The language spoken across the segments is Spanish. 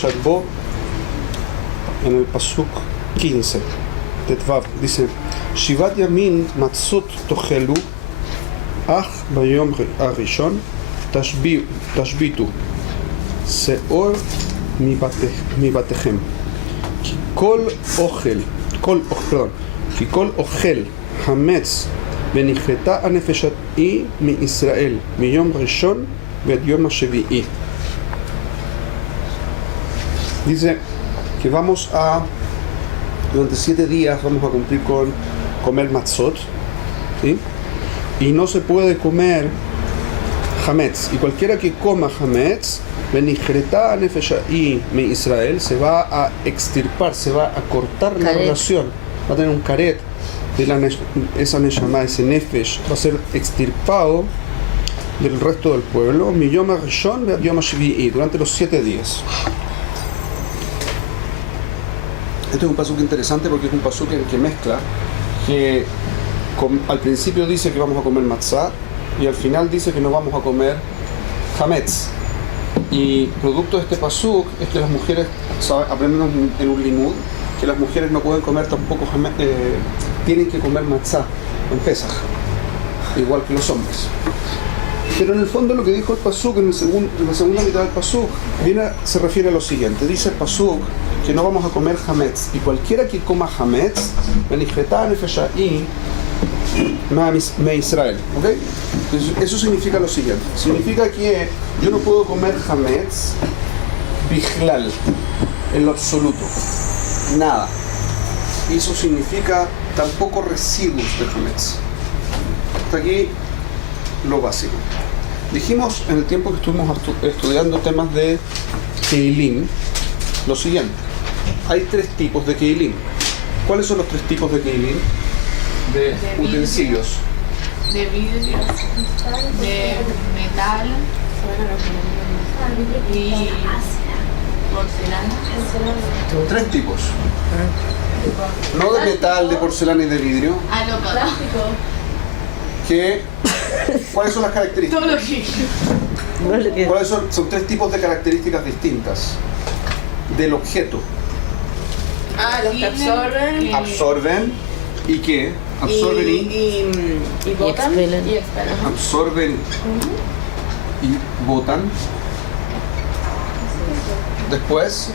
Parashat Bo, en el Pasuk 15, Tetvav, dice: Shivat Yamin Matzot Tochelu, Ach Bayom Arishon, Tashbitu, Seor Mi Batechem, Kol Ochel, כי כל אוכל חמץ ונכרתה הנפש היא מישראל מיום ראשון ועד יום השביעי. Dice que durante 7 días vamos a cumplir con comer matzot, ¿sí? Y no se puede comer hametz, y cualquiera que coma hametz, ונכרתה הנפש היא מישראל, se va a extirpar, se va a cortar la relación, va a tener un karet de esa neshama, ese nefesh, va a ser extirpado del resto del pueblo, miyom harishon ve'ad yom hashvi'i, durante los 7 días. Este es un pasuk interesante porque es un pasuk en que mezcla que al principio dice que vamos a comer matzah y al final dice que no vamos a comer hametz. Y producto de este pasuk es que las mujeres aprenden en un limud que las mujeres no pueden comer tampoco tienen que comer matzah en Pesach, igual que los hombres. Pero en el fondo lo que dijo el pasuk en la segunda mitad del pasuk se refiere a lo siguiente. Dice el pasuk que no vamos a comer hametz, y cualquiera que coma hametz, me Israel, ¿ok? Eso significa lo siguiente. Significa que yo no puedo comer hametz bichlal, en lo absoluto, nada. Y eso significa tampoco residuos de hametz. Hasta aquí lo básico. Dijimos en el tiempo que estuvimos estudiando temas de keilim lo siguiente: hay 3 tipos de keilim. ¿Cuáles son los 3 tipos de keilim? De utensilios. De vidrio, de metal y porcelana. 3 tipos. No de metal, de porcelana y de vidrio. No, plástico. ¿Cuáles son las características? Todo lo que... ¿Cuáles son 3 tipos de características distintas del objeto? Los que absorben. Absorben. ¿Y qué? Absorben y botan y expelen. Absorben y botan. Después,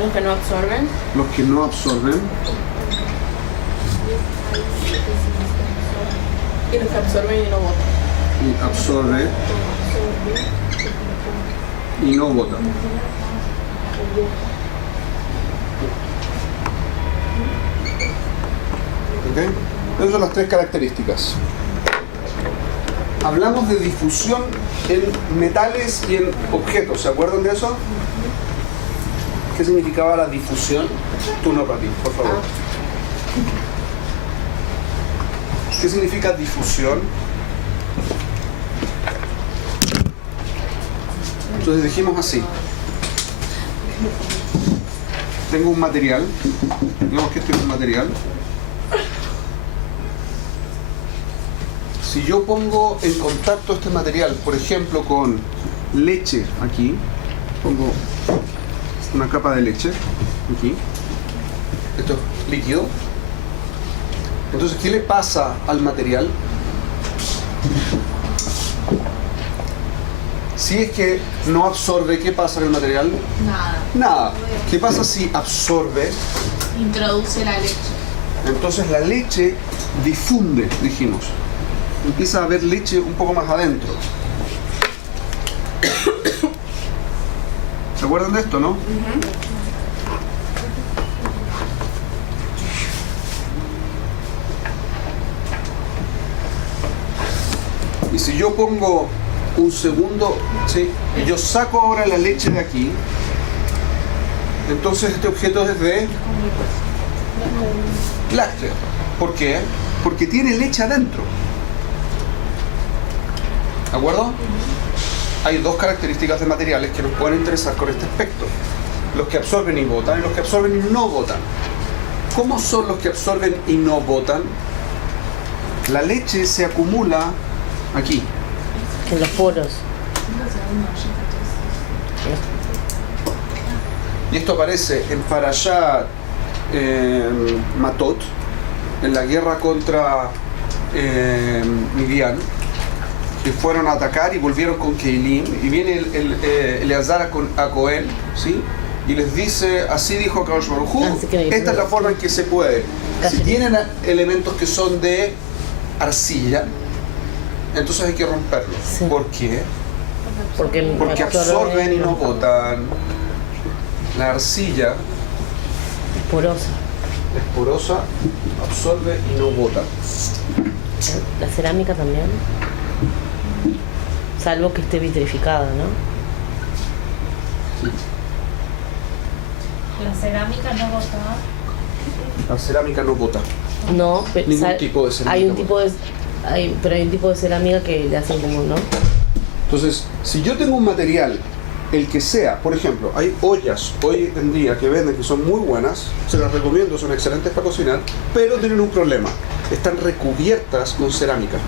los que no absorben. Los que no absorben. Y los que absorben y no botan. Y absorbe y no botan. ¿Okay? Esas son las 3 características. Hablamos de difusión en metales y en objetos. ¿Se acuerdan de eso? ¿Qué significaba la difusión? Tú no, para ti, por favor. ¿Qué significa difusión? Entonces dijimos así: tengo un material, digamos que este es un material. Si yo pongo en contacto este material, por ejemplo, con leche aquí, pongo una capa de leche aquí, esto es líquido. Entonces, ¿qué le pasa al material? Si es que no absorbe, ¿qué pasa en el material? Nada. ¿Qué pasa si absorbe? Introduce la leche. Entonces la leche difunde, dijimos. Empieza a haber leche un poco más adentro. ¿Se acuerdan de esto, no? Y si yo pongo un segundo, ¿sí? Y yo saco ahora la leche de aquí, entonces este objeto es de lácteo. ¿Por qué? Porque tiene leche adentro. ¿De acuerdo? Hay 2 características de materiales que nos pueden interesar con este aspecto: los que absorben y botan y los que absorben y no botan. ¿Cómo son los que absorben y no botan? La leche se acumula aquí, en los poros. Y esto aparece en Parashá Matot, en la guerra contra Midian, que fueron a atacar y volvieron con Keilim, y viene Eleazar a Cohen, ¿sí? Y les dice, así dijo Kadosh Baruj Hu, esta es la forma en que se puede. Si tienen elementos que son de arcilla, entonces hay que romperlos. Sí. ¿Por qué? Porque absorben y no botan. La arcilla es porosa. es porosa, absorbe y no bota. La cerámica también. Salvo que esté vitrificada, ¿no? La cerámica no bota. La cerámica no bota. No, pero Ningún tipo de cerámica. hay un tipo de cerámica que le hacen como, ¿no? Entonces, si yo tengo un material, el que sea, por ejemplo, hay ollas hoy en día que venden que son muy buenas, se las recomiendo, son excelentes para cocinar, pero tienen un problema, están recubiertas con cerámica.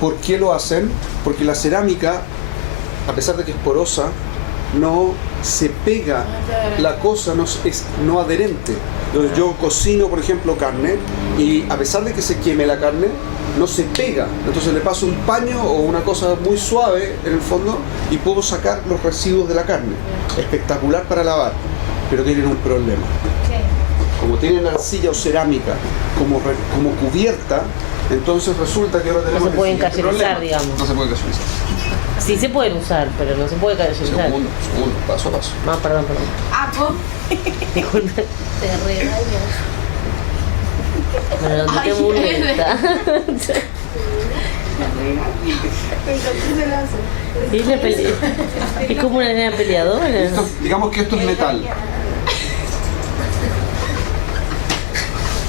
¿Por qué lo hacen? Porque la cerámica, a pesar de que es porosa, no se pega, la cosa no es no adherente. Entonces yo cocino, por ejemplo, carne, y a pesar de que se queme la carne, no se pega. Entonces le paso un paño o una cosa muy suave en el fondo y puedo sacar los residuos de la carne. Espectacular para lavar, pero tienen un problema. ¿Qué? Como tienen arcilla o cerámica como cubierta, entonces resulta que ahora tenemos se pueden el siguiente cayerizar, problema. digamos. No se puede cayerizar. Sí se pueden usar, pero no se puede cayerizar. Segundo, paso a paso. No, perdón. Ah, ¿cómo? Disculpe. Te regaló. Bueno, no te Ay, burles. Es como una nena peleadora. Digamos que esto es metal.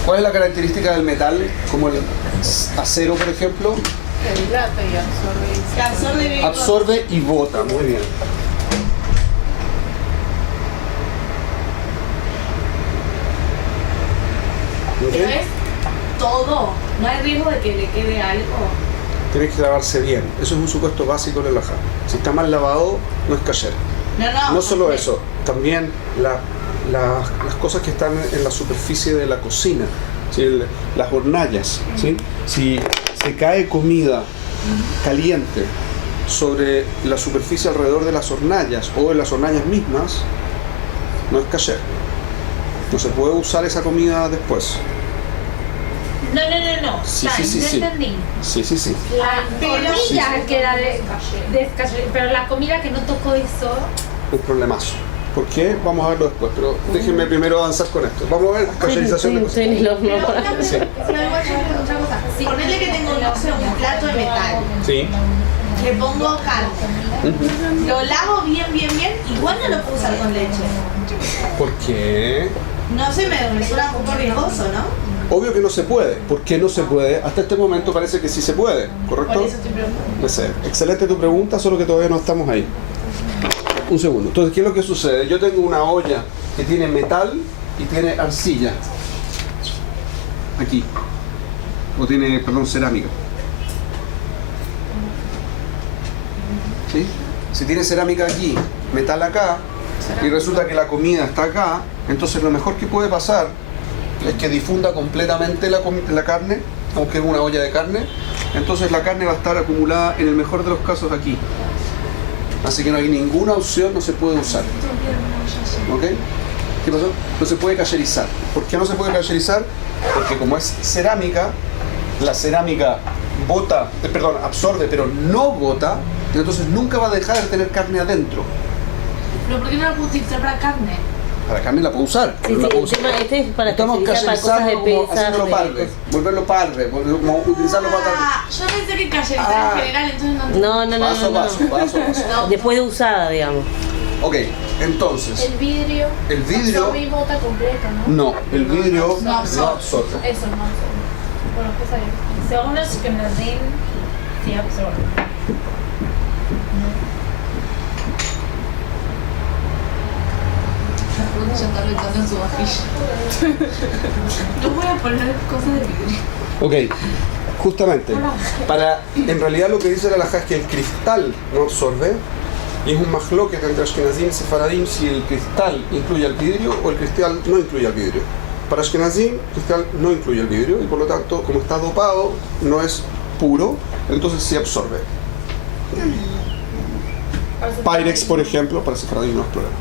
¿Cuál es la característica del metal? Como el acero, por ejemplo. Que hidrata y absorbe. Absorbe y bota. Muy bien. Pero es todo. No hay riesgo de que le quede algo. Tiene que lavarse bien. Eso es un supuesto básico en el alajá. Si está mal lavado, no es kasher. No. No solo eso, también las cosas que están en la superficie de la cocina, ¿sí? Las hornallas. ¿Sí? Si se cae comida caliente sobre la superficie alrededor de las hornallas o en las hornallas mismas, no es kasher. No se puede usar esa comida después. No. Sí, Ay, sí, no sí. entendí. Sí. La hornilla queda descayó, pero la comida que no tocó eso. Un problemazo. ¿Por qué? Vamos a verlo después, pero déjenme primero avanzar con esto. Vamos a ver la cayerización de cosas. Estoy en el horno. Sí. Pero igual yo tengo otra cosa. Si ponele que tengo, no sé, un plato de metal, Sí. le pongo carne, lo lavo bien, igual no lo puedo usar con leche. ¿Por qué? No sé, me suena un poco riesgoso, ¿no? Obvio que no se puede. ¿Por qué no se puede? Hasta este momento parece que sí se puede, ¿correcto? Por eso estoy preguntando. No sé. Excelente tu pregunta, solo que todavía no estamos ahí. Un segundo. Entonces, ¿qué es lo que sucede? Yo tengo una olla que tiene metal y tiene arcilla. Aquí. O tiene, perdón, cerámica. ¿Sí? Si tiene cerámica aquí, metal acá, y resulta que la comida está acá, entonces lo mejor que puede pasar es que difunda completamente la carne, aunque es una olla de carne, entonces la carne va a estar acumulada en el mejor de los casos aquí. Así que no hay ninguna opción, no se puede usar. ¿Ok? ¿Qué pasó? No se puede cayerizar. ¿Por qué no se puede cayerizar? Porque como es cerámica, la cerámica absorbe pero no bota, entonces nunca va a dejar de tener carne adentro. ¿Pero por qué no la puedo utilizar para carne? Para carne la puedo usar. Sí, pero la puedo el usar. tema este es para Estamos cayerizar, para cosas de cayerizando como pesas. haciéndolo parve, volverlo parve, como utilizarlo para carne. Yo pensé que cayerizar en general, entonces no. No. Paso a paso. Después de usada, digamos. Ok, entonces, El vidrio. el vidrio, Absorbe y bota completo, ¿no? no, el vidrio No no absorbe. absorbe. Eso no absorbe. Bueno, pues ahí. Según los que me den, sí absorbe. Ya está aventando en su vajilla. No voy a poner cosas de vidrio. Ok, justamente, en realidad lo que dice la halajá es que el cristal no absorbe, Y es un mahloket entre Ashkenazim y Sefaradim si el cristal incluye el vidrio o el cristal no incluye el vidrio. Para Ashkenazim, el cristal no incluye el vidrio y por lo tanto, como está dopado, no es puro, entonces sí absorbe. Pyrex, por ejemplo, para Sefaradim no es problema.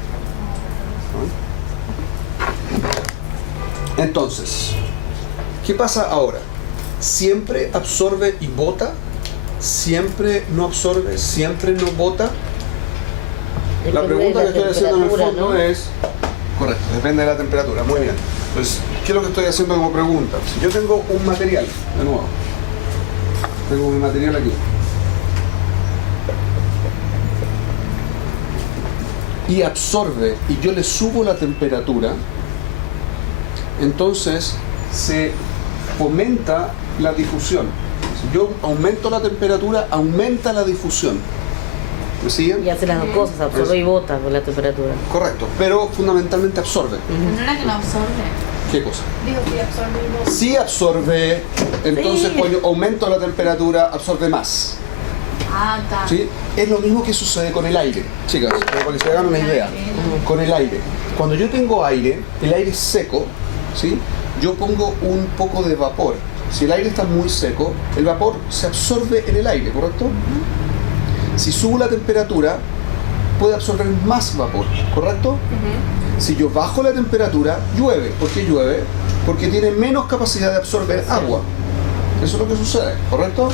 ¿No? Entonces, ¿qué pasa ahora? ¿Siempre absorbe y bota? ¿Siempre no absorbe? ¿Siempre no bota? La pregunta que estoy haciendo en el fondo, ¿no? Es... Correcto, depende de la temperatura, muy bien. Entonces, ¿qué es lo que estoy haciendo como pregunta? Si yo tengo un material, de nuevo, tengo mi material aquí, y absorbe, y yo le subo la temperatura, entonces se fomenta la difusión. Si yo aumento la temperatura, aumenta la difusión. ¿Me siguen? Y hace las dos cosas, absorbe y bota con la temperatura. Correcto, pero fundamentalmente absorbe. ¿No era que no absorbe? ¿Qué cosa? Digo que absorbe. Si absorbe, entonces Sí. cuando aumento la temperatura, absorbe más. Ah, está. ¿Sí? Es lo mismo que sucede con el aire, chicas, para que se hagan una idea. Con el aire. Cuando yo tengo aire, el aire es seco, ¿sí? Yo pongo un poco de vapor. Si el aire está muy seco, el vapor se absorbe en el aire, ¿correcto? Si subo la temperatura, puede absorber más vapor, ¿correcto? Si yo bajo la temperatura, llueve. ¿Por qué llueve? Porque tiene menos capacidad de absorber agua. Eso es lo que sucede, ¿correcto?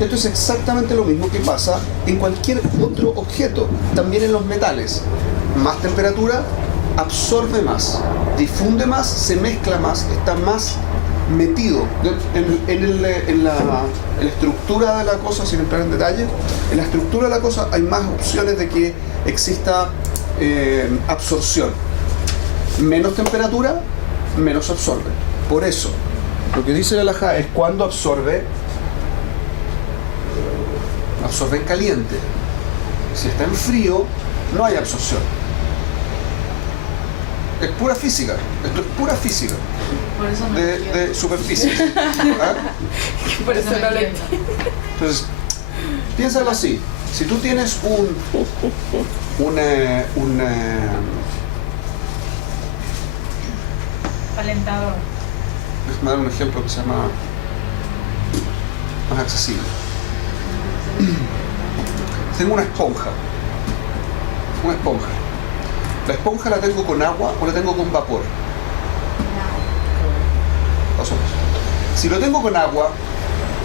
Esto es exactamente lo mismo que pasa en cualquier otro objeto, también en los metales. Más temperatura, absorbe más, difunde más, se mezcla más, está más metido en la estructura de la cosa, sin entrar en detalle. En la estructura de la cosa hay más opciones de que exista absorción. Menos temperatura, menos absorbe. Por eso, lo que dice la halajá es cuando absorbe en caliente. Si está en frío, no hay absorción. Es pura física. Esto es pura física Por eso no entiendo. de superficie. ¿Ah? Por eso no entiendo. Entonces, piénsalo así. Si tú tienes Calentador. déjame dar un ejemplo que se llama más accesible. Tengo una esponja. La esponja la tengo con agua o la tengo con vapor. Más o menos. Si lo tengo con agua,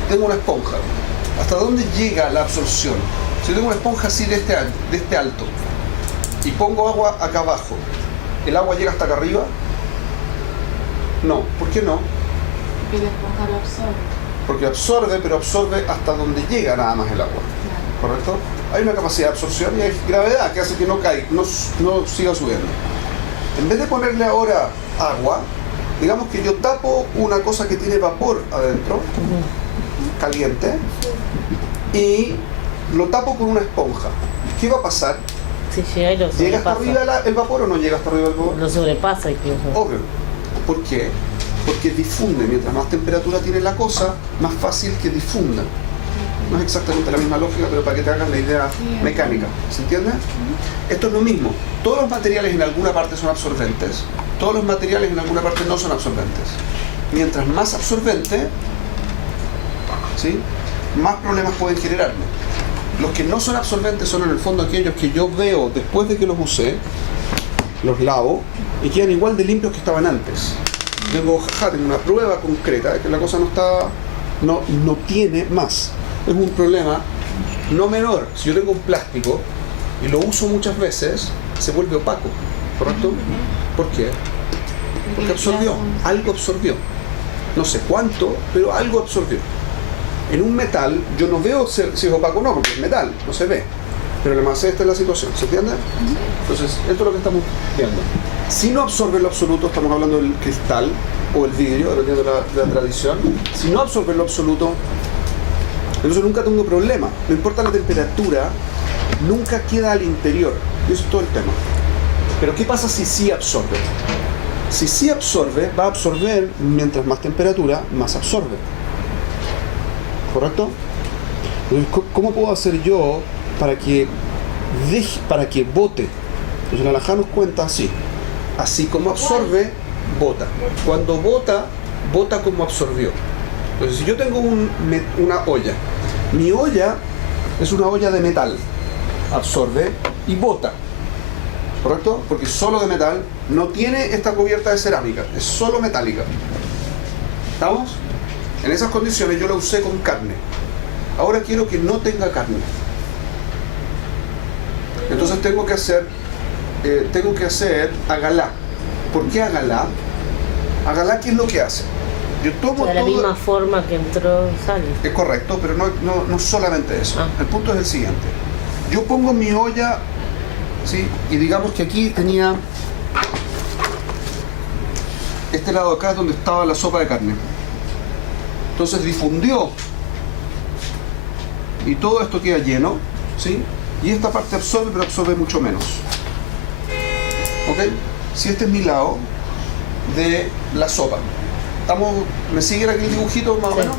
tengo una esponja. ¿Hasta dónde llega la absorción? Si tengo una esponja así de este alto y pongo agua acá abajo, ¿el agua llega hasta acá arriba? No. ¿Por qué no? Porque la esponja lo absorbe. Porque absorbe, pero absorbe hasta donde llega nada más el agua. ¿Correcto? Hay una capacidad de absorción y hay gravedad que hace que no caiga, no siga subiendo. En vez de ponerle ahora agua, digamos que yo tapo una cosa que tiene vapor adentro, caliente, y lo tapo con una esponja. ¿Qué va a pasar? Si llega y lo ¿Llega hasta sobrepasa. arriba el vapor o no llega hasta arriba el vapor? Lo sobrepasa incluso. Obvio. ¿Por qué? Porque difunde. Mientras más temperatura tiene la cosa, más fácil que difunda. No es exactamente la misma lógica, pero para que te hagan la idea mecánica. ¿Se entiende? Esto es lo mismo. Todos los materiales en alguna parte son absorbentes. Todos los materiales en alguna parte no son absorbentes. Mientras más absorbente, ¿sí?, más problemas pueden generarme. Los que no son absorbentes son en el fondo aquellos que yo veo después de que los usé, los lavo y quedan igual de limpios que estaban antes. Tengo una prueba concreta de que la cosa no tiene más. Es un problema no menor. Si yo tengo un plástico y lo uso muchas veces, se vuelve opaco, ¿correcto? ¿Por qué? Porque absorbió, algo absorbió. No sé cuánto, pero algo absorbió. En un metal, yo no veo si es opaco o no, porque es metal, no se ve. Pero además esta es la situación, ¿se entiende? Entonces, esto es lo que estamos viendo. Si no absorbe lo absoluto, estamos hablando del cristal o el vidrio, dependiendo de la tradición. Si no absorbe lo absoluto, entonces nunca tengo problema. No importa la temperatura, nunca queda al interior. Y eso es todo el tema. Pero ¿qué pasa si sí absorbe? Si sí absorbe, va a absorber mientras más temperatura, más absorbe. ¿Correcto? Entonces, ¿cómo puedo hacer yo para que para que bote. Entonces la halajá nos cuenta así. Así como absorbe, bota. Cuando bota, bota como absorbió. Entonces si yo tengo una olla, mi olla es una olla de metal, absorbe y bota. ¿Correcto? Porque es solo de metal, no tiene esta cubierta de cerámica, es solo metálica. ¿Estamos? En esas condiciones yo la usé con carne. Ahora quiero que no tenga carne. Entonces tengo que hacer agalá. ¿Por qué agalá? Agalá, ¿qué es lo que hace? Yo tomo De la todo... misma forma que entró, sale. Es correcto, pero no solamente eso. Ah. El punto es el siguiente. Yo pongo mi olla, ¿sí? Y digamos que aquí tenía... Este lado acá es donde estaba la sopa de carne. Entonces difundió. Y todo esto queda lleno, ¿sí? Y esta parte absorbe, pero absorbe mucho menos. ¿Ok? Si este es mi lado de la sopa. ¿Me siguen aquí el dibujito más o menos?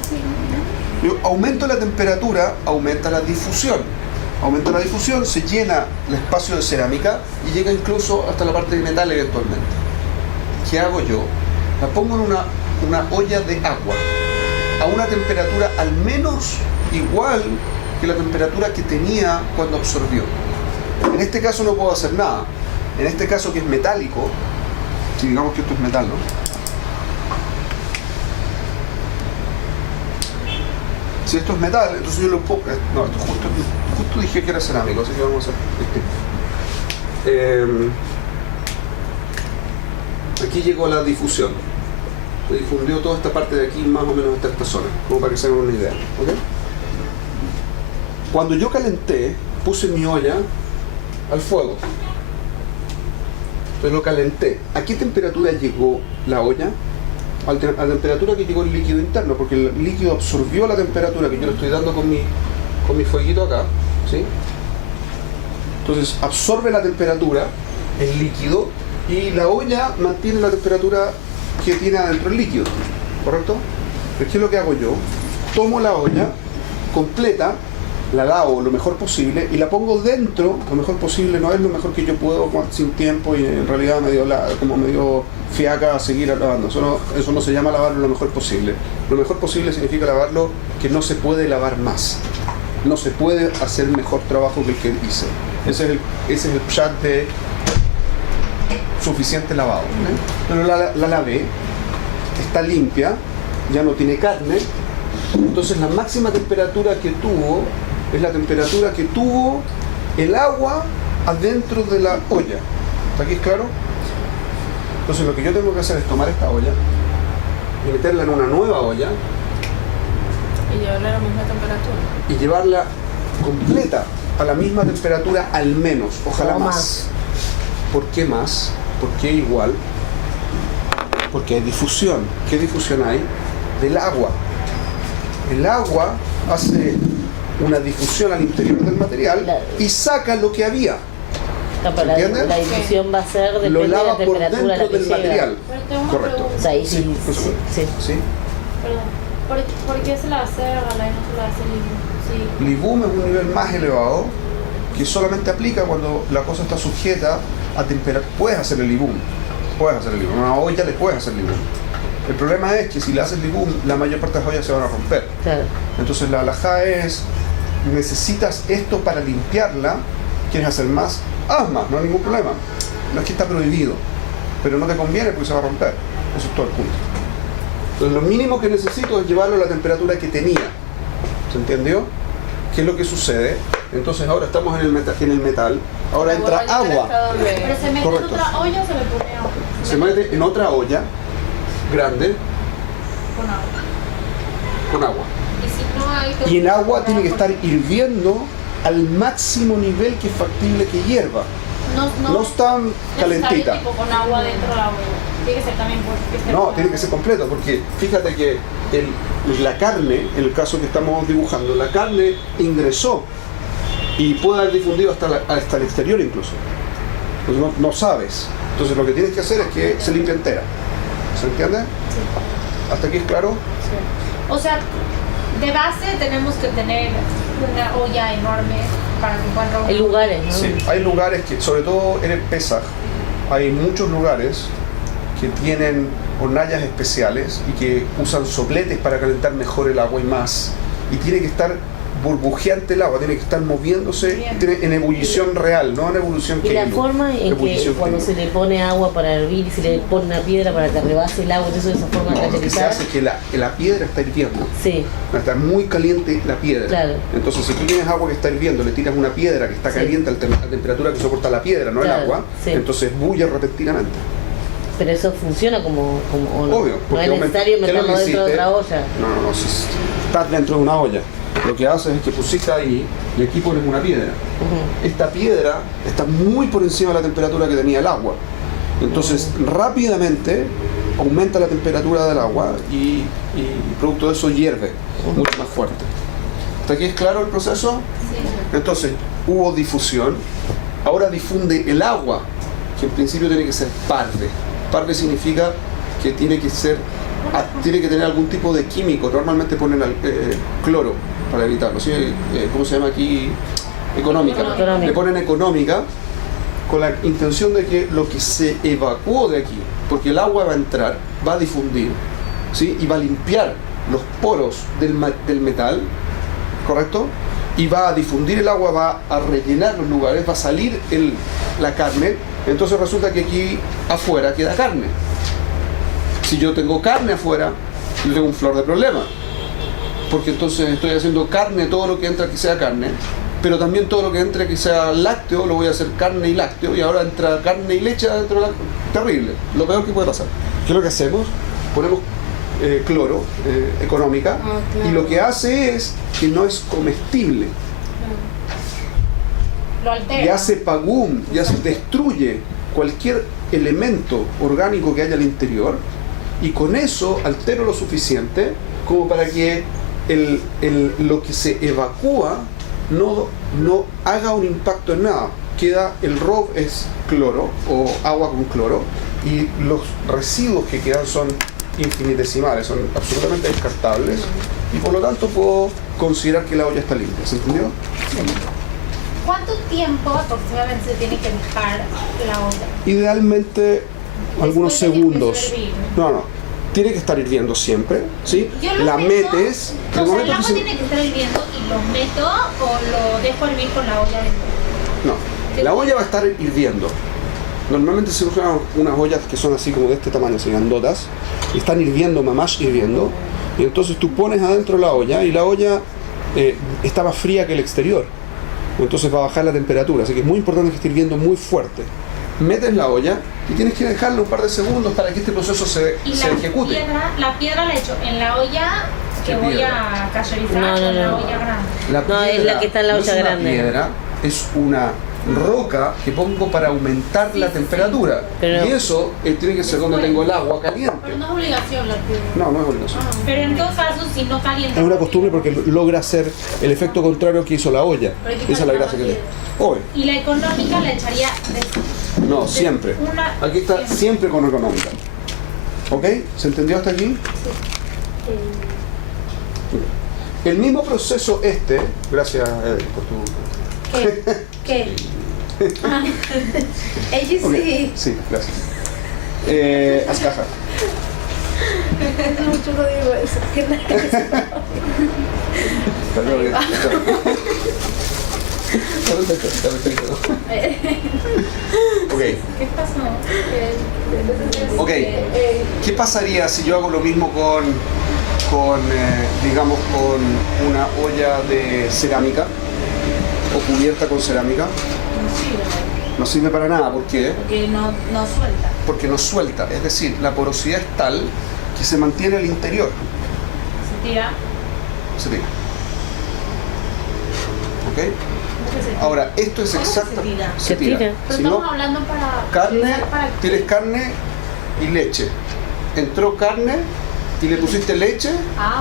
Yo aumento la temperatura, aumenta la difusión. Aumenta la difusión, se llena el espacio de cerámica y llega incluso hasta la parte de metal eventualmente. ¿Qué hago yo? La pongo en una olla de agua a una temperatura al menos igual que la temperatura que tenía cuando absorbió. En este caso no puedo hacer nada. En este caso, que es metálico, si digamos que esto es metal, ¿no? Si esto es metal, entonces yo lo puedo... No, esto justo dije que era cerámico, así que vamos a hacer... aquí llegó la difusión. Se difundió toda esta parte de aquí, más o menos hasta esta zona, como para que se hagan una idea. ¿Ok? Cuando yo calenté, puse mi olla al fuego. Entonces lo calenté. ¿A qué temperatura llegó la olla? A la temperatura que llegó el líquido interno, porque el líquido absorbió la temperatura que yo le estoy dando con mi fueguito acá, ¿sí? Entonces absorbe la temperatura, el líquido, y la olla mantiene la temperatura que tiene adentro el líquido, ¿correcto? Pero ¿qué es lo que hago yo? Tomo la olla completa, la lavo lo mejor posible y la pongo dentro. Lo mejor posible no es lo mejor que yo puedo sin tiempo, y en realidad me dio fiaca a seguir lavando. Eso no se llama lavarlo lo mejor posible. Lo mejor posible significa lavarlo que no se puede lavar más. No se puede hacer mejor trabajo que el que hice. Ese es el pshat de suficiente lavado. Pero la lavé, está limpia, ya no tiene carne. Entonces la máxima temperatura que tuvo es la temperatura que tuvo el agua adentro de la olla. ¿Está aquí claro? Entonces lo que yo tengo que hacer es tomar esta olla y meterla en una nueva olla Y llevarla a la misma temperatura. y llevarla completa a la misma temperatura al menos, ojalá O más. más. ¿Por qué más? ¿Por qué igual? Porque hay difusión. ¿Qué difusión hay? Del agua. El agua hace una difusión al interior del material y saca lo que había. Pero ¿Entiendes? la difusión va a ser Lo depende de la lava por temperatura a la dentro que del llega. material. Pero tengo una Correcto. pregunta. O sea, ahí Sí, sí, por supuesto. sí. ¿Sí? Perdón. ¿Por qué se la hace agalá y no se la hace libro? Sí. Libum es un nivel más elevado que solamente aplica cuando la cosa está sujeta a temperatura. Puedes hacer el libum. A una olla le puedes hacer libum. El problema es que si le haces libum, la mayor parte de las ollas se van a romper. Claro. Entonces la halajá es, necesitas esto para limpiarla, quieres hacer más, haz más, no hay ningún problema. No es que está prohibido, pero no te conviene porque se va a romper. Eso es todo el punto. Entonces lo mínimo que necesito es llevarlo a la temperatura que tenía. ¿Se entendió? ¿Qué es lo que sucede? Entonces ahora estamos en el metal, ahora entra agua. Pero se mete Correcto. en otra olla o se le pone agua. Se mete en otra olla grande Con agua. con agua. Y si no hay... Y el agua tiene que estar hirviendo al máximo nivel que es factible que hierva. No es tan calentita. Tipo con agua dentro de la olla. Tiene que ser también porque... No, tiene que ser completo, porque fíjate que la carne, en el caso que estamos dibujando, la carne ingresó y puede haber difundido hasta el exterior incluso. Entonces no sabes. Entonces lo que tienes que hacer es que se limpie entera. ¿Se entiende? Sí. ¿Hasta aquí es claro? O sea, de base tenemos que tener una olla enorme para que encuentre Hay lugares, ¿no? Sí, hay lugares que, sobre todo en el Pesaj, hay muchos lugares que tienen hornallas especiales y que usan sopletes para calentar mejor el agua y más. Y tiene que estar burbujeante el agua, tiene que estar moviéndose en ebullición real, no en ebullición Y la Keilu. forma en que Ebullición cuando Keilu. se le pone agua para hervir y se le pone una piedra para que rebase el agua, eso de esa forma No, lo que se cacherizada. hace es que la piedra está hirviendo. Sí, Está muy caliente la piedra. Claro. Entonces, si tú tienes agua que está hirviendo, le tiras una piedra que está Sí. caliente a la temperatura que soporta la piedra, no Claro, el agua, sí. entonces bulle repentinamente. pero eso funciona como o no. Obvio, No porque es necesario ¿qué es lo meterlo que dentro de hiciste? otra olla. No, si estás dentro de una olla, lo que haces es que pusiste ahí y aquí pones una piedra. Ujú. Esta piedra está muy por encima de la temperatura que tenía el agua. Entonces, rápidamente aumenta la temperatura del agua y producto de eso hierve mucho más fuerte. ¿Hasta aquí es claro el proceso? Entonces, hubo difusión. Ahora difunde el agua, que en principio tiene que ser parve. Parve significa que tiene que tener algún tipo de químico. Normalmente ponen cloro para evitarlo. ¿Sí? ¿Cómo se llama aquí? Económica. Económica. Le ponen económica con la intención de que lo que se evacuó de aquí, porque el agua va a entrar, va a difundir, ¿sí? Y va a limpiar los poros del metal, ¿correcto? Y va a difundir el agua, va a rellenar los lugares, va a salir la carne. Entonces resulta que aquí afuera queda carne. Si yo tengo carne afuera, yo tengo un flor de problema. Porque entonces estoy haciendo carne, todo lo que entra que sea carne, pero también todo lo que entre que sea lácteo, lo voy a hacer carne y lácteo, y ahora entra carne y leche adentro de la... Terrible, lo peor que puede pasar. ¿Qué es lo que hacemos? Ponemos cloro, económica, y lo que hace es que no es comestible. Lo altera. Y hace pagum, ya se destruye cualquier elemento orgánico que haya al interior, y con eso altero lo suficiente como para que lo que se evacúa no haga un impacto en nada. Queda, el rob es cloro o agua con cloro, y los residuos que quedan son infinitesimales, son absolutamente descartables, y por lo tanto puedo considerar que la olla está limpia. ¿Se entendió? ¿Cuánto tiempo aproximadamente se tiene que dejar la olla? Idealmente algunos Después de que segundos. empezó a hervir. No, tiene que estar hirviendo siempre, ¿sí? Yo lo La meto, metes, O sea, el que agua se- tiene que estar hirviendo y lo meto o lo dejo hervir con la olla dentro. No, la olla va a estar hirviendo. Normalmente se usan unas ollas que son así como de este tamaño, así grandotas, y están hirviendo, mamás hirviendo, y entonces tú pones adentro la olla y la olla está más fría que el exterior, entonces va a bajar la temperatura, así que es muy importante que esté hirviendo muy fuerte. Metes la olla y tienes que dejarla un par de segundos para que este proceso se Y ejecute. la piedra la echo en la olla que ¿Qué voy piedra? a cayerizar No, o en la no. olla grande. La No, es la que está en la no olla es una grande. piedra, es una roca que pongo para aumentar la temperatura. Pero- y eso tiene que ser donde tengo el agua caliente. Pero no es obligación la piedra. No, no es obligación. Pero en todo caso, si no calienta. Es una costumbre porque logra hacer el efecto contrario que hizo la olla. Pero hay que Esa es la calentar gracia que la tiene. Hoy, Y la económica la echaría no, siempre. Aquí está siempre con económica. ¿Ok? ¿Se entendió hasta aquí? El mismo proceso gracias por tu... ¿Qué? Ella Ok, sí. sí, gracias. Ascaja. Hace mucho no digo eso. Que nada. Ok, ¿Qué pasó? ok. ¿Qué pasaría si yo hago lo mismo digamos, con una olla de cerámica o cubierta con cerámica? No sirve para nada. ¿Por qué? Porque no suelta. Porque no suelta. Es decir, la porosidad es tal que se mantiene el interior. Se tira. Se tira. ¿Ok? Ahora, esto es ¿Cómo que se exacto. tira? Se Se tira. tira. Pero Si no, estamos hablando para... carne, para... tienes carne y leche. Entró carne y le pusiste leche,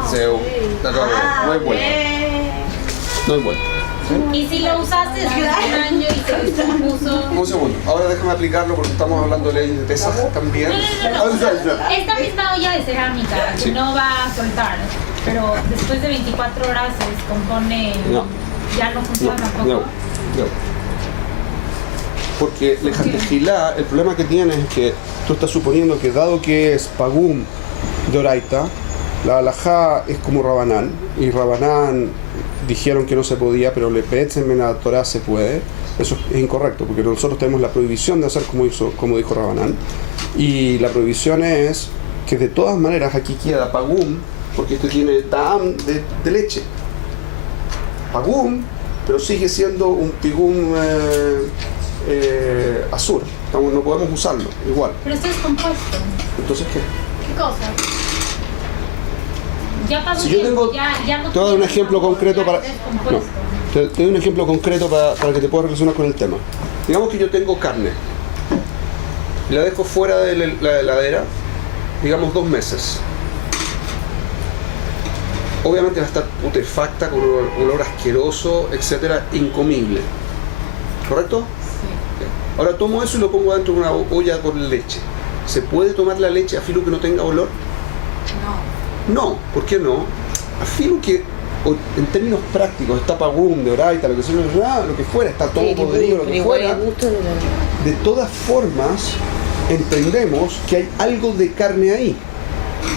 se ok. te acabó. No hay vuelta. No hay vuelta. ¿Sí? Y si lo usaste desde un año y se descompuso. Un segundo, ahora déjame aplicarlo porque estamos hablando de leyes de pesas también. No. Esta misma olla de cerámica que Sí. no va a soltar, pero después de 24 horas se descompone. No. Ya no funciona tampoco. No. Porque lejatejilá, el problema que tienes es que tú estás suponiendo que dado que es pagum de oraita, la halajá es como Rabanán, y Rabanán dijeron que no se podía, pero le petzen en la Torah se puede. Eso es incorrecto, porque nosotros tenemos la prohibición de hacer como dijo Rabanán, y la prohibición es que de todas maneras aquí queda pagum, porque esto tiene ta'am de leche. Pagum, pero sigue siendo un pigum azur. No podemos usarlo igual. Pero esto es compuesto. Entonces, ¿qué? ¿Qué cosa? Ya pasó Si yo tiempo, tengo, ya no te voy a dar un tiene ejemplo sabor, concreto ya para... es No, descompuesto. te doy un ejemplo concreto para que te puedas relacionar con el tema. Digamos que yo tengo carne y la dejo fuera de la heladera, digamos 2 meses. Obviamente va a estar putefacta, con un olor asqueroso, etcétera, incomible. ¿Correcto? Sí. Ahora tomo eso y lo pongo dentro de una olla con leche. ¿Se puede tomar la leche a filo que no tenga olor? No. No, ¿por qué no? A filo que, en términos prácticos, está pagún, de oraita, lo que sea, lo que fuera, está todo Sí, podrido, lo pero que igual fuera. el gusto de la- De todas formas, entendemos que hay algo de carne ahí,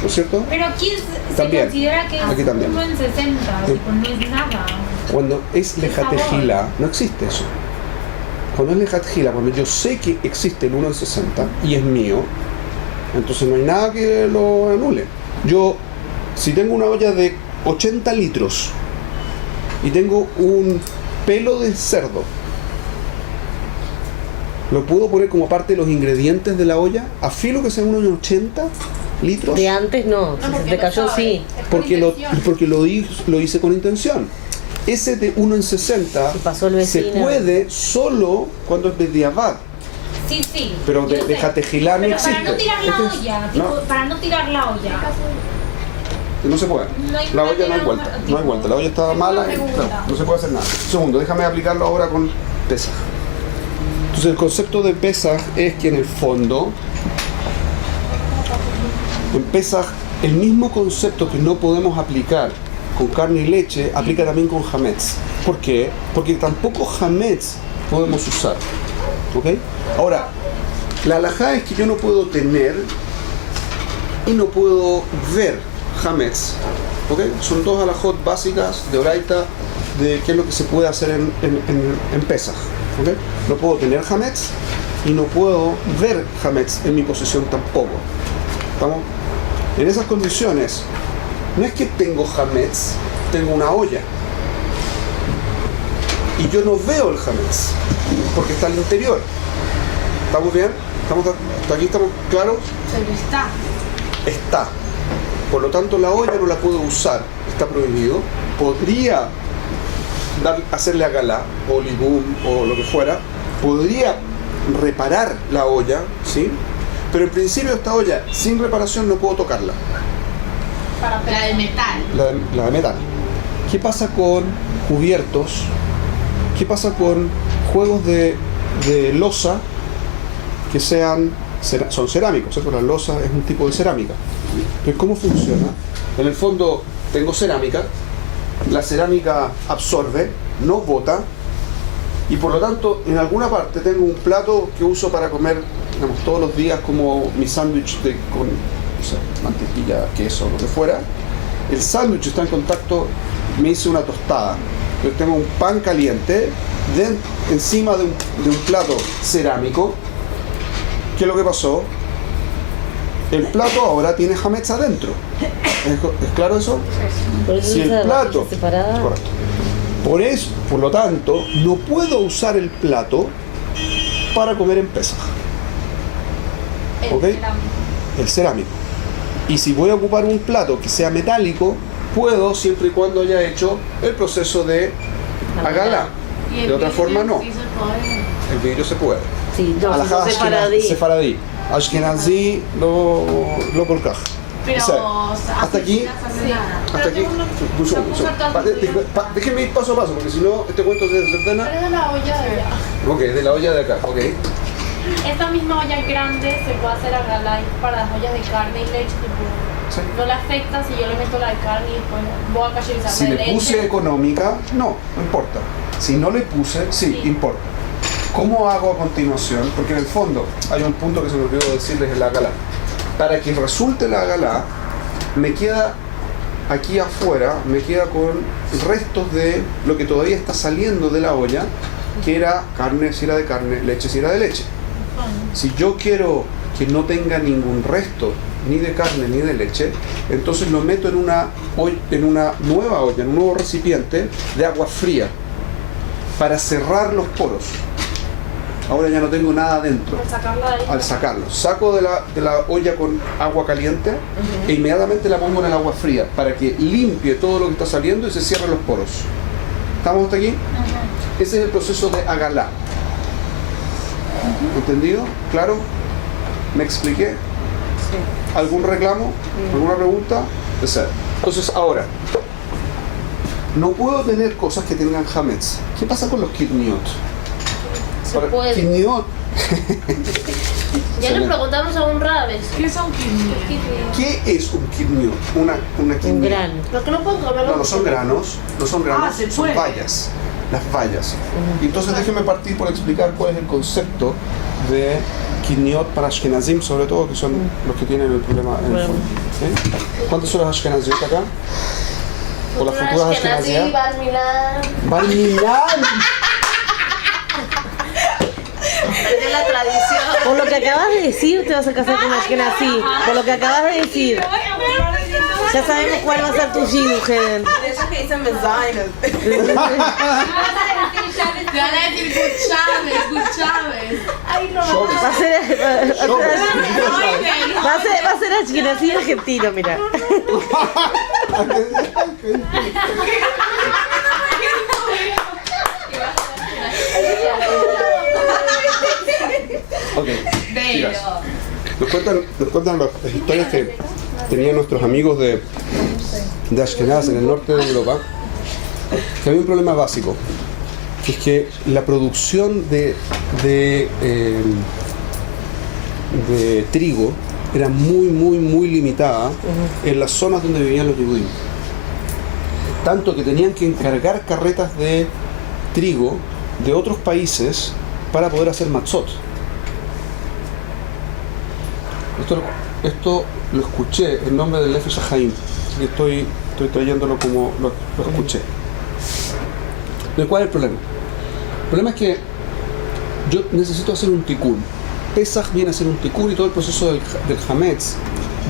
¿no es cierto? Pero aquí se También. considera que Aquí es también. 1 en 60, Sí. tipo, no es nada. Cuando es lejatejila, no existe eso. Cuando es lejatejila, cuando yo sé que existe el 1 en 60 y es mío, entonces no hay nada que lo anule. Yo, si tengo una olla de 80 litros y tengo un pelo de cerdo, ¿lo puedo poner como parte de los ingredientes de la olla? A filo que sea uno en 80 litros. De antes no, si se porque te lo cayó sabe. sí. Es con intención. Porque lo hice con intención. Ese de 1 en 60 Se pasó el se vecino. puede solo cuando es bediavad. Sí, sí. Pero yo de sé. jatejilá no Pero existe. para no tirar la Entonces, olla, tipo, no, para no tirar la olla. no se puede. No hay La olla no manera, hay vuelta. tipo, No hay vuelta. La olla está mala y pregunta. claro, no se puede hacer nada. Segundo, déjame aplicarlo ahora con Pesaj. Entonces el concepto de Pesaj es que en el fondo, en Pesaj, el mismo concepto que no podemos aplicar con carne y leche, aplica también con hametz. ¿Por qué? Porque tampoco hametz podemos usar. ¿Ok? Ahora, la halajá es que yo no puedo tener y no puedo ver hametz. ¿Ok? Son 2 halajot básicas de oraita de qué es lo que se puede hacer en Pesaj. ¿Ok? No puedo tener hametz y no puedo ver hametz en mi posesión tampoco. ¿Estamos? En esas condiciones, no es que tengo hametz, tengo una olla. Y yo no veo el hametz, porque está al interior. ¿Estamos bien? ¿Hasta aquí estamos claros? Pero está. Está. Por lo tanto, la olla no la puedo usar, está prohibido. Podría hacerle a galá, o libum, o lo que fuera. Podría reparar la olla, ¿sí? Pero en principio esta olla, sin reparación, no puedo tocarla. La de metal. La de metal. ¿Qué pasa con cubiertos? ¿Qué pasa con juegos de loza que son cerámicos? ¿Cierto? La loza es un tipo de cerámica. Entonces, ¿cómo funciona? En el fondo tengo cerámica, la cerámica absorbe, no bota, y por lo tanto en alguna parte tengo un plato que uso para comer, digamos, todos los días, como mi sándwich con, no sé, mantequilla, queso, lo que fuera. El sándwich está en contacto, me hice una tostada. Yo tengo un pan caliente encima de un plato cerámico. ¿Qué es lo que pasó? El plato ahora tiene hametz adentro. ¿Es claro eso? Por eso Si el esa plato, vajilla separada. correcto. Por lo tanto, no puedo usar el plato para comer en Pesaj. ¿Ok? El cerámico. Y si voy a ocupar un plato que sea metálico, puedo, siempre y cuando haya hecho el proceso de agalá. Y el De otra vidrio forma no. sí se puede. El vidrio se puede. Sí, no, Alajá no separadí. sefaradí. Ashkenazí lo colcaj. Pero O sea, hasta aquí. no se hace nada. Hasta aquí. Un segundo. Déjenme ir paso a paso, porque si no, este cuento se desordena. Pero es la olla de allá. Ok, de la olla de acá, ok. Esta misma olla grande se puede hacer a galay para las ollas de carne y leche, tipo ¿sí? No le afecta si yo le meto la de carne y después voy a cacherizar Si la de le leche. puse económica, no importa. Si no le puse, sí, Sí. importa. ¿Cómo hago a continuación? Porque en el fondo hay un punto que se me olvidó decirles en la galá. Para que resulte la galá, me queda aquí afuera, me queda con restos de lo que todavía está saliendo de la olla, que era carne si era de carne, leche si era de leche. Si yo quiero que no tenga ningún resto ni de carne ni de leche, entonces lo meto en una nueva olla, en un nuevo recipiente de agua fría para cerrar los poros. Ahora ya no tengo nada adentro. Al sacarla de ahí. Al sacarlo, saco de la olla con agua caliente e inmediatamente la pongo en el agua fría para que limpie todo lo que está saliendo y se cierren los poros. ¿Estamos hasta aquí? Ese es el proceso de agalá. ¿Entendido? ¿Claro? ¿Me expliqué? Sí. ¿Algún reclamo? ¿Alguna pregunta? Entonces ahora, no puedo tener cosas que tengan hametz. ¿Qué pasa con los kidniot? Se puede. Kidniot. Ya le preguntamos a un rabes. ¿Qué son quinios? ¿Qué es un kidniot? Una Un kidniot. grano. Lo que no puedo comer. No, no son granos, Ah, se son puede. bayas, las bayas. Y entonces déjenme partir por explicar cuál es el concepto de kidniot para Ashkenazim, sobre todo, que son los que tienen el problema en el Bueno. fondo. ¿Sí? ¿Cuántos son los Ashkenazim acá? ¿O las futuras Ashkenazim? Bar Milán. ¡Bar Milán! Perder la tradición. Por lo que acabas de decir, te vas a casar con Ashkenazí. Por lo que acabas de decir. Ya sabemos cuál va a ser tu shidduchen. Esos que dicen Messiah. Te van a decir Good Chávez. Va a ser Ashkenazí argentino, mira. Ok, chicas. Nos cuentan las historias que tenían nuestros amigos de Ashkenaz en el norte de Europa, que había un problema básico, que es que la producción de trigo era muy limitada en las zonas donde vivían los judíos. Tanto que tenían que encargar carretas de trigo de otros países para poder hacer matzot. Esto lo escuché en nombre del Nefesh HaChaim, y estoy trayéndolo como lo escuché. ¿De cuál es el problema? El problema es que yo necesito hacer un tikkun. Pesach viene a ser un tikkun y todo el proceso del hametz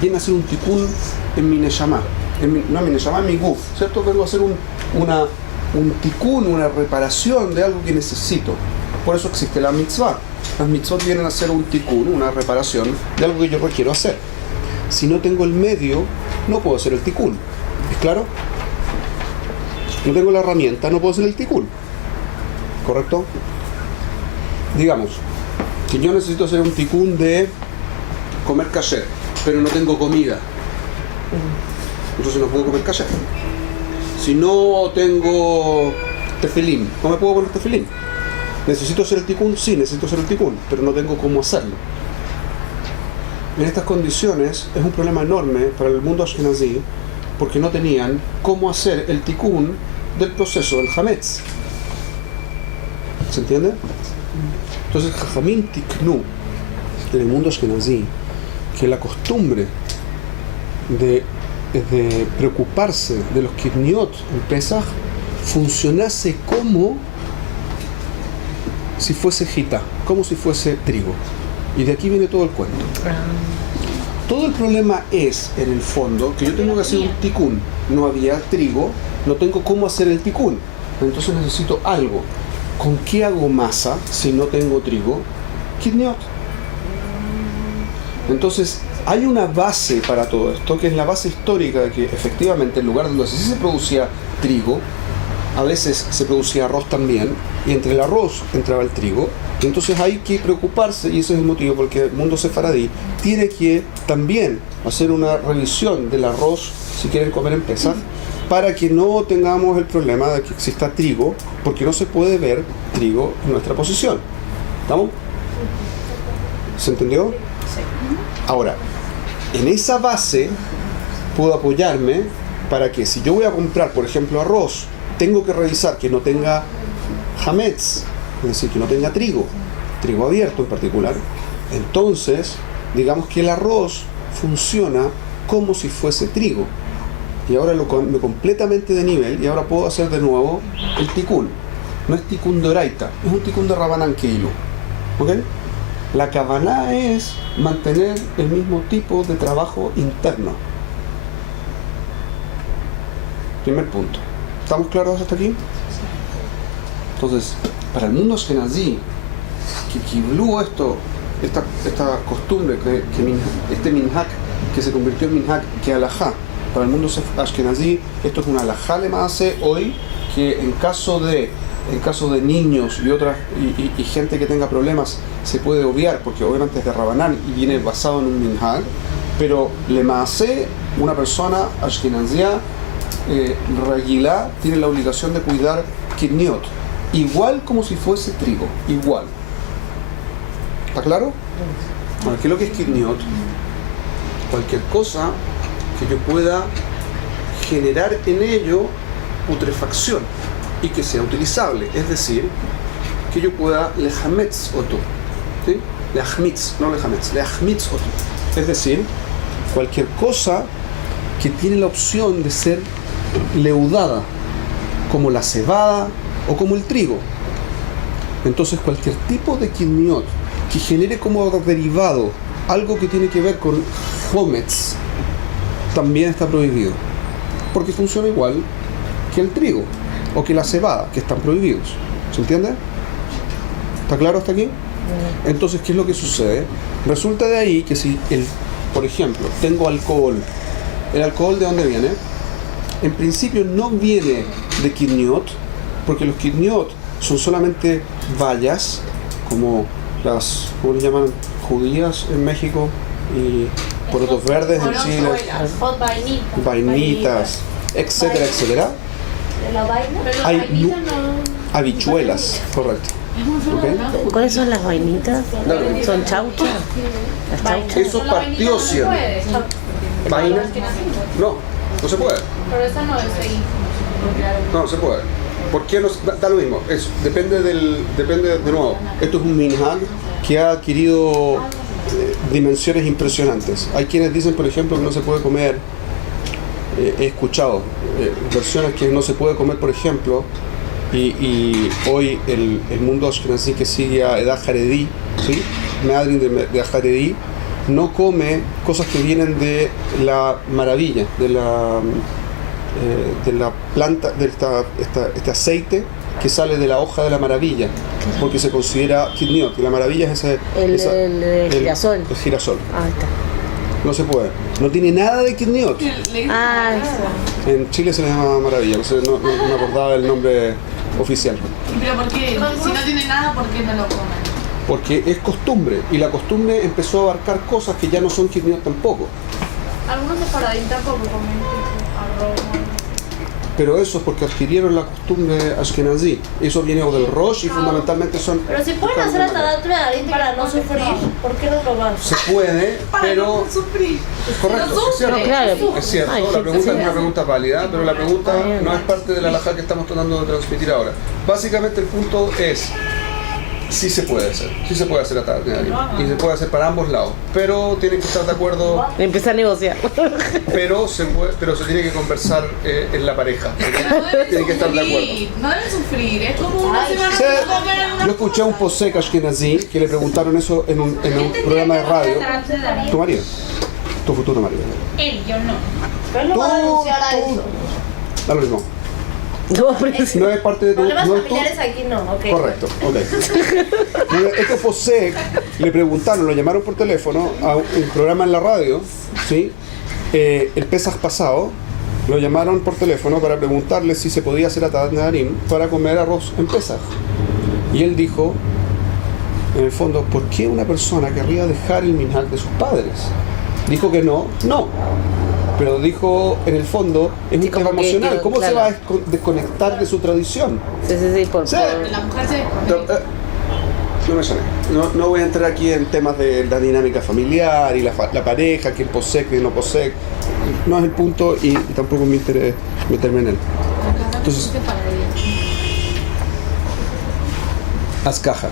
viene a ser un tikkun en mi neshama. No en mi neshama, en mi guf, ¿cierto? Vengo a hacer un tikkun, una reparación de algo que necesito. Por eso existe la mitzvah. Las mitzvot vienen a ser un tikkun, una reparación de algo que yo requiero hacer. Si no tengo el medio, no puedo hacer el tikkun. ¿Es claro? No tengo la herramienta, no puedo hacer el tikkun. ¿Correcto? Digamos que yo necesito hacer un tikkun de comer kasher, pero no tengo comida. Entonces no puedo comer kasher. Si no tengo tefilín, no me puedo poner tefilín. ¿Necesito hacer el tikkun? Sí, necesito hacer el tikkun, pero no tengo cómo hacerlo. En estas condiciones es un problema enorme para el mundo ashkenazí, porque no tenían cómo hacer el tikkun del proceso del hametz. ¿Se entiende? Entonces, Jajamim tiknu en el mundo ashkenazí que la costumbre de preocuparse de los kidniot en Pesach funcionase como si fuese jita, como si fuese trigo. Y de aquí viene todo el cuento. Todo el problema es, en el fondo, que yo tengo que hacer un tikkun. No había trigo, no tengo cómo hacer el tikkun. Entonces necesito algo. ¿Con qué hago masa si no tengo trigo? Kidniot. Entonces, hay una base para todo esto, que es la base histórica de que efectivamente el lugar donde sí se producía trigo, a veces se producía arroz también, y entre el arroz entraba el trigo. Y entonces hay que preocuparse, y ese es el motivo por el que el mundo sefaradí tiene que también hacer una revisión del arroz si quieren comer en Pesach, para que no tengamos el problema de que exista trigo, porque no se puede ver trigo en nuestra posición. ¿Estamos? ¿Se entendió? Sí. Ahora, en esa base puedo apoyarme para que si yo voy a comprar, por ejemplo, arroz, tengo que revisar que no tenga hametz, es decir, que no tenga trigo abierto en particular. Entonces, digamos que el arroz funciona como si fuese trigo. Y ahora lo cambio completamente de nivel y ahora puedo hacer de nuevo el tikún. No es tikún de oraita, es un tikún de rabanán keilu. ¿Ok? La kavaná es mantener el mismo tipo de trabajo interno. Primer punto. ¿Estamos claros hasta aquí? Entonces, para el mundo ashkenazí, que kiblú esta costumbre, este minhag, que se convirtió en minhag, que alajá, para el mundo ashkenazí, esto es una alajá le hace hoy, que en caso de niños y gente que tenga problemas se puede obviar, porque obviamente es de Rabanán y viene basado en un minhag, pero le hace una persona ashkenazía Ragilá tiene la obligación de cuidar kidniot, igual como si fuese trigo, igual. ¿Está claro? Bueno, ¿qué es lo que es kidniot? Cualquier cosa que yo pueda generar en ello putrefacción y que sea utilizable, es decir, que yo pueda lehametz oto, ¿sí? Lehamitz, no lehametz, lehamitz oto, es decir, cualquier cosa que tiene la opción de ser leudada, como la cebada o como el trigo. Entonces cualquier tipo de kidniot que genere como derivado algo que tiene que ver con hometz también está prohibido, porque funciona igual que el trigo o que la cebada, que están prohibidos. ¿Se entiende? ¿Está claro hasta aquí? Entonces, ¿qué es lo que sucede? Resulta de ahí que si, por ejemplo, tengo alcohol, ¿el alcohol de dónde viene? En principio no viene de kidniot, porque los kidniot son solamente bayas, como las, ¿cómo le llaman? Judías en México y porotos verdes en Chile, vainitas, etcétera, etcétera. ¿La vaina? Hay habichuelas, correcto. ¿Okay? ¿Cuáles son las vainitas? Claro. ¿Son chauchas? ¿Las chauchas? Eso partió siendo. ¿Vaina? No, no se puede. Pero esa no es ahí. No se puede. ¿Por qué no? Da lo mismo. Depende de nuevo. Esto es un minhag que ha adquirido dimensiones impresionantes. Hay quienes dicen, por ejemplo, que no se puede comer. He escuchado versiones que no se puede comer, por ejemplo, y hoy el mundo ashkenazí que sigue a Edad Haredí, ¿sí? Meadrin de Haredí, no come cosas que vienen de la maravilla, de la planta, de este aceite que sale de la hoja de la maravilla, porque se considera kidniot, que la maravilla es el girasol. El girasol. Ah, está. No se puede. No tiene nada de kidniot. Ah, En Chile se le llama maravilla, no me acordaba del nombre oficial. Pero ¿por qué? Si no tiene nada, ¿por qué no lo comen? Porque es costumbre, y la costumbre empezó a abarcar cosas que ya no son kidniot tampoco. Algunos separadín tampoco comen arroz. Pero eso es porque adquirieron la costumbre ashkenazí. Eso viene del Rosh y fundamentalmente son... Pero si pueden hacer hasta Tadat Medarim para no sufrir, ¿por qué no lo van? Se puede, pero... No sufrir. Correcto, es cierto. No, claro. Es cierto, Ay, la pregunta sí, es una pregunta válida, pero la pregunta no es parte de la halajá que estamos tratando de transmitir ahora. Básicamente el punto es, sí se puede hacer Tadat Medarim, y se puede hacer para ambos lados, pero tienen que estar de acuerdo, Empezar a negociar. pero se tiene que conversar en la pareja, tienen que estar de acuerdo. No deben sufrir, es como una semana Sí, de comer una... yo escuché a un posek ashkenazí que le preguntaron eso en un programa de radio. ¿Tu marido? Tu futuro marido. Él, yo no. Pero él no va a renunciar a eso. Da lo mismo. No, pero sí. No es parte de tu... Problemas no es tu- familiares aquí no, ok. Correcto, ok. Este posek le preguntaron, lo llamaron por teléfono a un programa en la radio, ¿sí? El Pesaj pasado, lo llamaron por teléfono para preguntarle si se podía hacer Tadat Medarim para comer arroz en Pesaj. Y él dijo, en el fondo, ¿por qué una persona querría dejar el minhag de sus padres? Dijo que no, pero dijo, en el fondo, es un Sí, tema como que emocional. quedó, ¿Cómo se claro. va a desconectar de su tradición? Sí, Sí. La mujer se... No mencioné. No voy a entrar aquí en temas de la dinámica familiar y la pareja, quién posee, quién no posee. No es el punto y tampoco me interesa meterme en él. Entonces, haz caja.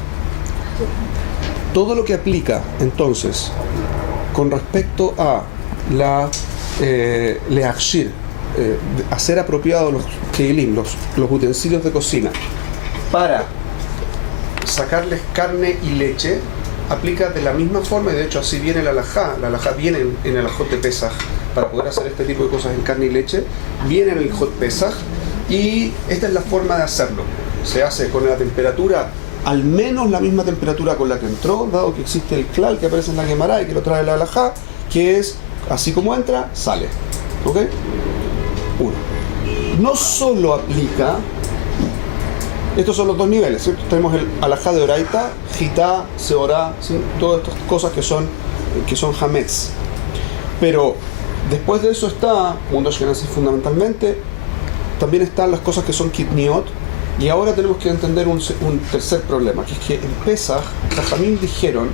Todo lo que aplica, entonces, con respecto a la leachir, hacer apropiados los keilim, los utensilios de cocina, para sacarles carne y leche, aplica de la misma forma, y de hecho así viene la halajá. La halajá viene en el Hot de Pesaj, para poder hacer este tipo de cosas en carne y leche, viene en el Hot Pesaj, y esta es la forma de hacerlo. Se hace con la temperatura, al menos la misma temperatura con la que entró, dado que existe el klal que aparece en la Gemara y que lo trae la halajá, que es así como entra, sale. ¿Ok? Uno. No solo aplica, estos son los dos niveles, ¿cierto? Tenemos el halajá de oraita, jitá, seorá, ¿sí? Todas estas cosas que son hametz. Pero después de eso está, mundo ashkenazi fundamentalmente, también están las cosas que son kitniot, y ahora tenemos que entender un tercer problema, que es que en Pesaj, Jajamim dijeron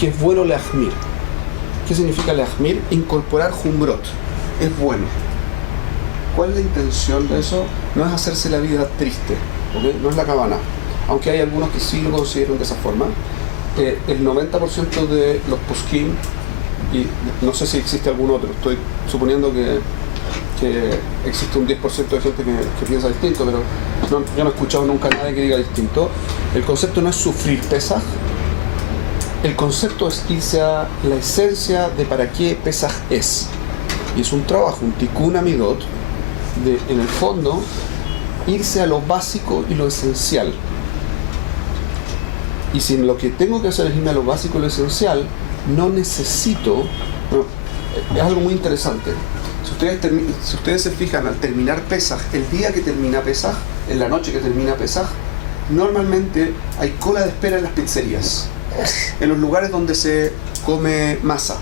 que es bueno leachmir. ¿Qué significa leachmir? Incorporar jumbrot. Es bueno. ¿Cuál es la intención de eso? No es hacerse la vida triste, ¿okay? No es la cabana. Aunque hay algunos que sí lo consideran de esa forma. El 90% de los poskim, y no sé si existe algún otro, estoy suponiendo que existe un 10% de gente que piensa distinto, pero yo no he escuchado nunca a nadie que diga distinto. El concepto no es sufrir Pesaj, el concepto es irse a la esencia de para qué Pesaj es. Y es un trabajo, un tikkun amidot, de, en el fondo, irse a lo básico y lo esencial. Y si lo que tengo que hacer es irme a lo básico y lo esencial, no necesito... es algo muy interesante. Si ustedes se fijan, al terminar Pesaj, el día que termina Pesaj, en la noche que termina Pesaj, normalmente hay cola de espera en las pizzerías, en los lugares donde se come masa.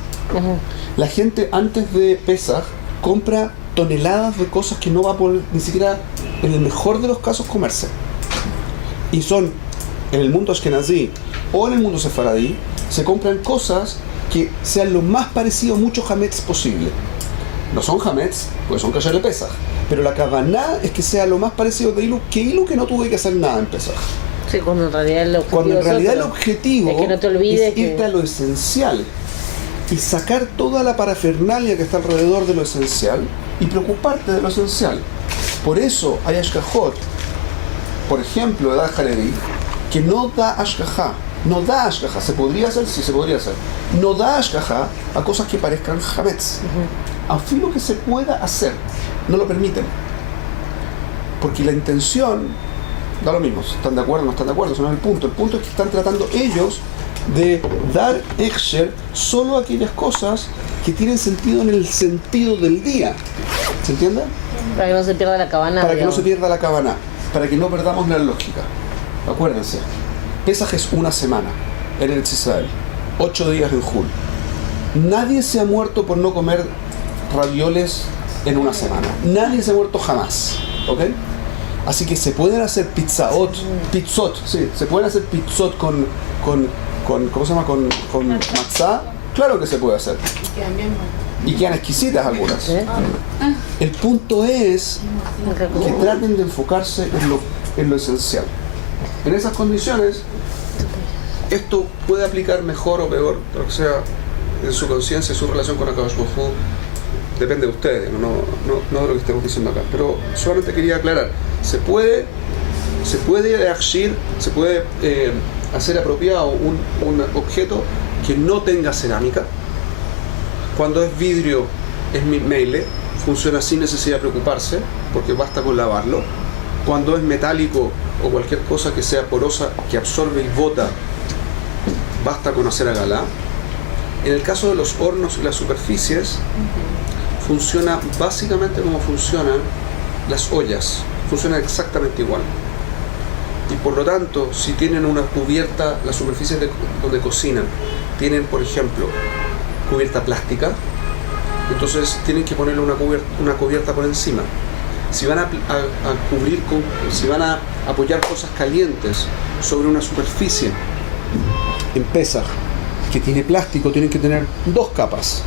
La gente antes de Pesaj compra toneladas de cosas que no va a poder ni siquiera, en el mejor de los casos, comerse. Y son, en el mundo ashkenazí o en el mundo sefaradí, se compran cosas que sean lo más parecido a muchos hametz posible. No son hametz, pues son kasher de Pesaj, pero la kavaná es que sea lo más parecido de ilu que no tuve que hacer nada en Pesaj. Sí, cuando en realidad el objetivo es que no te olvides es irte a lo esencial y sacar toda la parafernalia que está alrededor de lo esencial y preocuparte de lo esencial. Por eso hay ashkajot, por ejemplo, de Haredi, que no da ashkajá. No da ashkajá, se podría hacer, sí se podría hacer. No da ashkajá a cosas que parezcan hametz. A fin lo que se pueda hacer, no lo permiten. Porque la intención, da lo mismo, si están de acuerdo o no están de acuerdo, eso no es el punto. El punto es que están tratando ellos de dar exer solo a aquellas cosas que tienen sentido en el sentido del día. ¿Se entiende? Para que no se pierda la cabana. Para que no se pierda la cabana, para que no perdamos la lógica. Acuérdense, Pesaj es una semana en el Israel, 8 días en Jul. Nadie se ha muerto por no comer ravioles en una semana. Nadie se ha muerto jamás, ¿ok? Así que se pueden hacer pizzot, sí, se pueden hacer pizzot con ¿cómo se llama? Con matzá. Claro que se puede hacer. Y quedan exquisitas algunas. El punto es que traten de enfocarse en lo esencial. En esas condiciones, esto puede aplicar mejor o peor, lo que sea, en su conciencia, su relación con Akadosh Baruj Hu. Depende de ustedes, no de lo que estemos diciendo acá. Pero solamente quería aclarar, se puede agir, se puede hacer apropiado un objeto que no tenga cerámica. Cuando es vidrio, es meile, funciona sin necesidad de preocuparse, porque basta con lavarlo. Cuando es metálico o cualquier cosa que sea porosa, que absorbe y bota, basta con hacer agalá. En el caso de los hornos y las superficies, funciona básicamente como funcionan las ollas, funcionan exactamente igual. Y por lo tanto, si tienen una cubierta, las superficies donde cocinan, tienen, por ejemplo, cubierta plástica, entonces tienen que ponerle una cubierta por encima. Si van a apoyar cosas calientes sobre una superficie en Pesaj, que tiene plástico, tienen que tener 2 capas.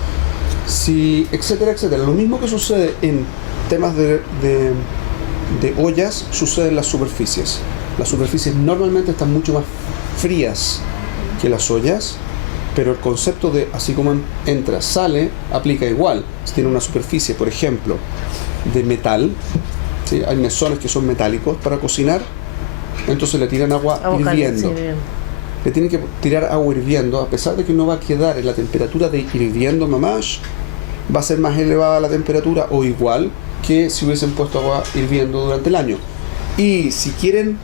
Si, etcétera, etcétera. Lo mismo que sucede en temas de ollas, sucede en las superficies. Las superficies normalmente están mucho más frías que las ollas, pero el concepto de así como entra, sale, aplica igual. Si tiene una superficie, por ejemplo, de metal, ¿sí? Hay mesones que son metálicos para cocinar, entonces le tiran agua hirviendo. Le tienen que tirar agua hirviendo, a pesar de que no va a quedar en la temperatura de hirviendo mamash, va a ser más elevada la temperatura o igual que si hubiesen puesto agua hirviendo durante el año. Y si quieren,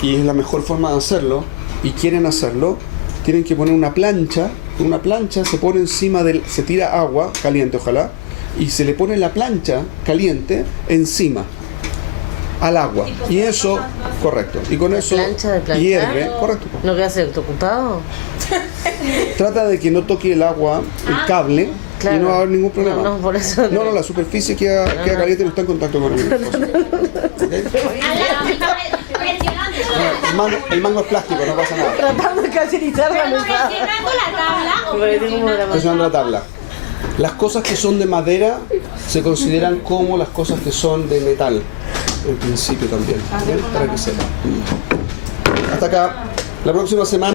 y es la mejor forma de hacerlo, y quieren hacerlo, tienen que poner una plancha. Con una plancha se pone encima se tira agua caliente, ojalá, y se le pone la plancha caliente encima al agua. Y eso, correcto. Y con eso hierve, correcto. ¿No queda electrocutado? Trata de que no toque el agua, el cable, Claro. y no va a haber ningún problema. No, por eso. No, la superficie queda caliente y no está en contacto con el El mango es plástico, no pasa nada. Tratando de cacherizar la mesa. Presionando la tabla o Presionando la tabla. Las cosas que son de madera se consideran como las cosas que son de metal, en principio también, ¿bien? Para que sepan. Hasta acá. La próxima semana